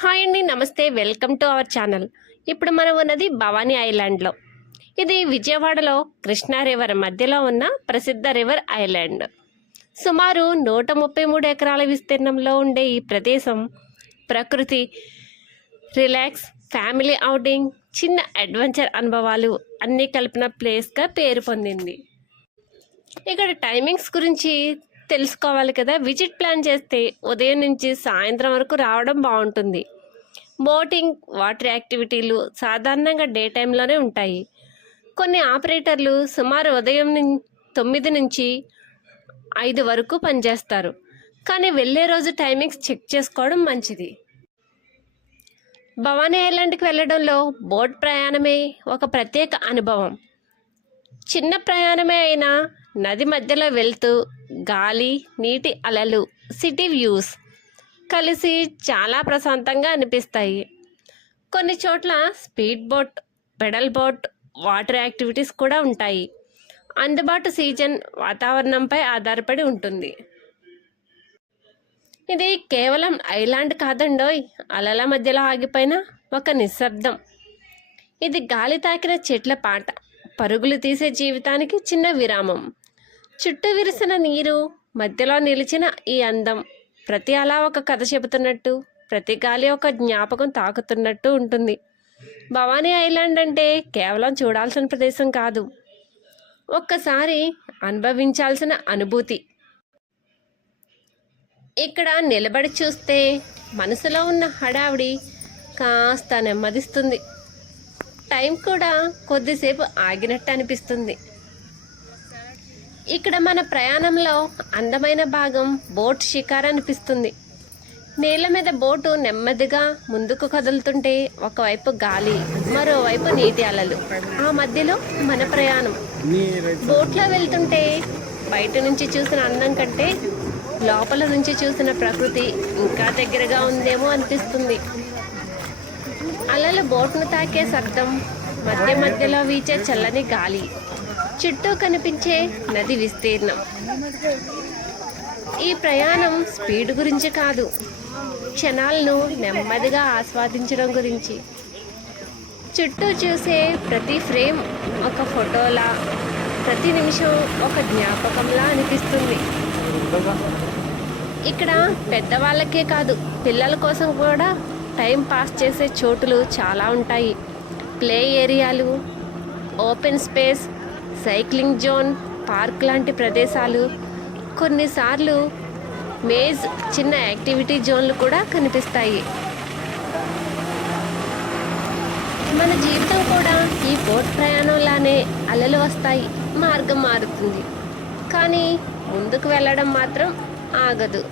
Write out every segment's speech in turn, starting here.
Hi అండి, నమస్తే. Welcome to our channel. ఇప్పుడు మనం ఉన్నది భవానీ ఐలాండ్లో. ఇది విజయవాడలో కృష్ణా రివర్ మధ్యలో ఉన్న ప్రసిద్ధ రివర్ ఐలాండ్. సుమారు 133 ఎకరాల విస్తీర్ణంలో ఉండే ఈ ప్రదేశం ప్రకృతి, రిలాక్స్, ఫ్యామిలీ అవుటింగ్, చిన్న అడ్వెంచర్ అనుభవాలు అన్నీ కలిపిన ప్లేస్గా పేరు పొందింది. ఇక్కడ టైమింగ్స్ గురించి తెలుసుకోవాలి కదా. విజిట్ ప్లాన్ చేస్తే ఉదయం నుంచి సాయంత్రం వరకు రావడం బాగుంటుంది. బోటింగ్, వాటర్ యాక్టివిటీలు సాధారణంగా డే టైంలోనే ఉంటాయి. కొన్ని ఆపరేటర్లు సుమారు ఉదయం 9 నుంచి 5 వరకు పనిచేస్తారు. కానీ వెళ్ళే రోజు టైమింగ్స్ చెక్ చేసుకోవడం మంచిది. భవానీ ఐలాండ్కి వెళ్ళడంలో బోట్ ప్రయాణమే ఒక ప్రత్యేక అనుభవం. చిన్న ప్రయాణమే అయినా నది మధ్యలో వెళ్తూ గాలి, నీటి అలలు, సిటీ వ్యూస్ కలిసి చాలా ప్రశాంతంగా అనిపిస్తాయి. కొన్ని చోట్ల speed boat, pedal boat, water activities కూడా ఉంటాయి. అందుబాటు సీజన్, వాతావరణంపై ఆధారపడి ఉంటుంది. ఇది కేవలం ఐలాండ్ కాదండోయ్, అలల మధ్యలో ఆగిపోయిన ఒక నిశ్శబ్దం. ఇది గాలి తాకిన చెట్ల పాట, పరుగులు తీసే జీవితానికి చిన్న విరామం. చుట్టూ విరిసిన నీరు, మధ్యలో నిలిచిన ఈ అందం, ప్రతి అలా ఒక కథ చెబుతున్నట్టు, ప్రతి గాలి ఒక జ్ఞాపకం తాకుతున్నట్టు ఉంటుంది. భవానీ ఐలాండ్ అంటే కేవలం చూడాల్సిన ప్రదేశం కాదు, ఒక్కసారి అనుభవించాల్సిన అనుభూతి. ఇక్కడ నిలబడి చూస్తే మనసులో ఉన్న హడావిడి కాస్త నెమ్మదిస్తుంది. టైం కూడా కొద్దిసేపు ఆగినట్టు అనిపిస్తుంది. ఇక్కడ మన ప్రయాణంలో అందమైన భాగం బోట్ షికార్ అనిపిస్తుంది. నీళ్ళ మీద బోటు నెమ్మదిగా ముందుకు కదులుతుంటే ఒకవైపు గాలి, మరోవైపు నీటి అలలు, ఆ మధ్యలో మన ప్రయాణం. బోట్లో వెళ్తుంటే బయట నుంచి చూసిన అందం కంటే లోపల నుంచి చూసిన ప్రకృతి ఇంకా దగ్గరగా ఉందేమో అనిపిస్తుంది. అలలు బోట్ను తాకే శబ్దం, మధ్య మధ్యలో వీచే చల్లని గాలి, చుట్టూ కనిపించే నది విస్తీర్ణం. ఈ ప్రయాణం స్పీడ్ గురించి కాదు, క్షణాలను నెమ్మదిగా ఆస్వాదించడం గురించి. చుట్టూ చూసే ప్రతి ఫ్రేమ్ ఒక ఫోటోలా, ప్రతి నిమిషం ఒక జ్ఞాపకంలా అనిపిస్తుంది. ఇక్కడ పెద్దవాళ్ళకే కాదు, పిల్లల కోసం కూడా టైం పాస్ చేసే చోటులు చాలా ఉంటాయి. ప్లే ఏరియాలు, open space, cycling zone, park లాంటి ప్రదేశాలు, కొన్నిసార్లు మేజ్, చిన్న యాక్టివిటీ జోన్లు కూడా కనిపిస్తాయి. మన జీవితం కూడా ఈ బోట్ ప్రయాణంలానే అలలు వస్తాయి, మార్గం మారుతుంది, కానీ ముందుకు వెళ్ళడం మాత్రం ఆగదు.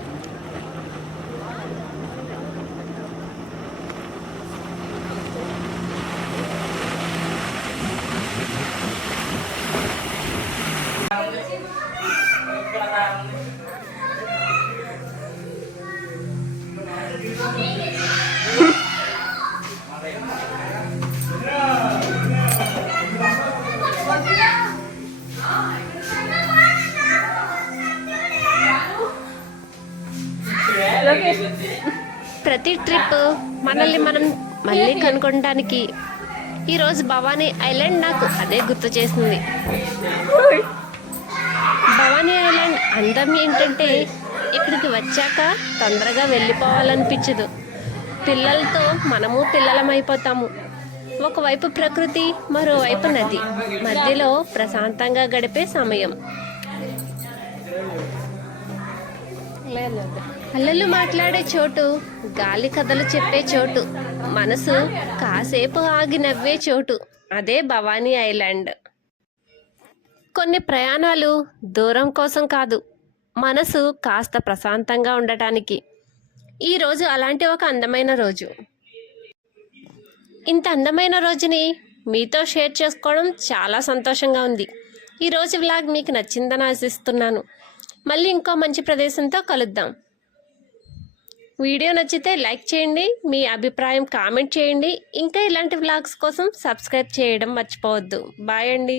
ప్రతి ట్రిప్ మనల్ని మనం మళ్ళీ కనుక్కోవడానికి. ఈరోజు భవానీ ఐలాండ్ నాకు అదే గుర్తు చేసింది. భవానీ ఐలాండ్ అందం ఏంటంటే ఇక్కడికి వచ్చాక తొందరగా వెళ్ళిపోవాలనిపించదు. పిల్లలతో మనము పిల్లలమైపోతాము. ఒకవైపు ప్రకృతి, మరోవైపు నది, మధ్యలో ప్రశాంతంగా గడిపే సమయం. అల్లలు మాట్లాడే చోటు, గాలి కథలు చెప్పే చోటు, మనసు కాసేపు ఆగి నవ్వే చోటు, అదే భవానీ ఐలాండ్. కొన్ని ప్రయాణాలు దూరం కోసం కాదు, మనసు కాస్త ప్రశాంతంగా ఉండటానికి. ఈరోజు అలాంటి ఒక అందమైన రోజు. ఇంత అందమైన రోజుని మీతో షేర్ చేసుకోవడం చాలా సంతోషంగా ఉంది. ఈరోజు వ్లాగ్ మీకు నచ్చిందని ఆశిస్తున్నాను. మళ్ళీ ఇంకో మంచి ప్రదేశంతో కలుద్దాం. వీడియో నచ్చితే లైక్ చేయండి, మీ అభిప్రాయం కామెంట్ చేయండి. ఇంకా ఇలాంటి వ్లాగ్స్ కోసం సబ్స్క్రైబ్ చేయడం మర్చిపోవద్దు. బాయ్ అండి.